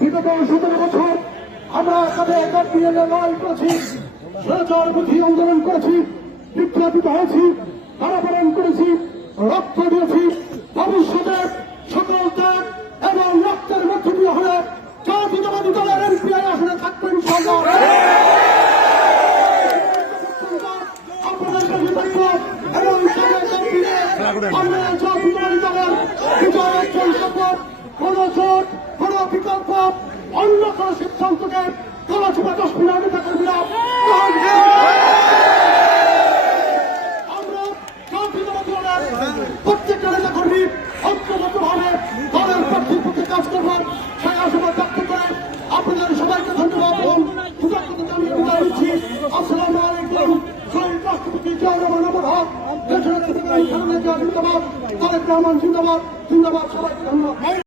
বিগত সতেরো বছর আমরা একাধে একাধ নিয়ে লড়াই করেছি বিধি আন্দোলন করেছি বিপ্লবিত হয়েছি কারাবরণ করেছি, রক্ত দিয়েছি শপথ কোন জোট কোন বিকল্প, অন্য কোন সিদ্ধান্তকে কোন বিনা নেতা কর্মীরা আমরা প্রত্যেকটা নেতা কর্মী দেশের জিন্দাবাদ তারেক রহমান জিন্দাবাদ জিন্দাবাদ সবাইকে ধন্যবাদ।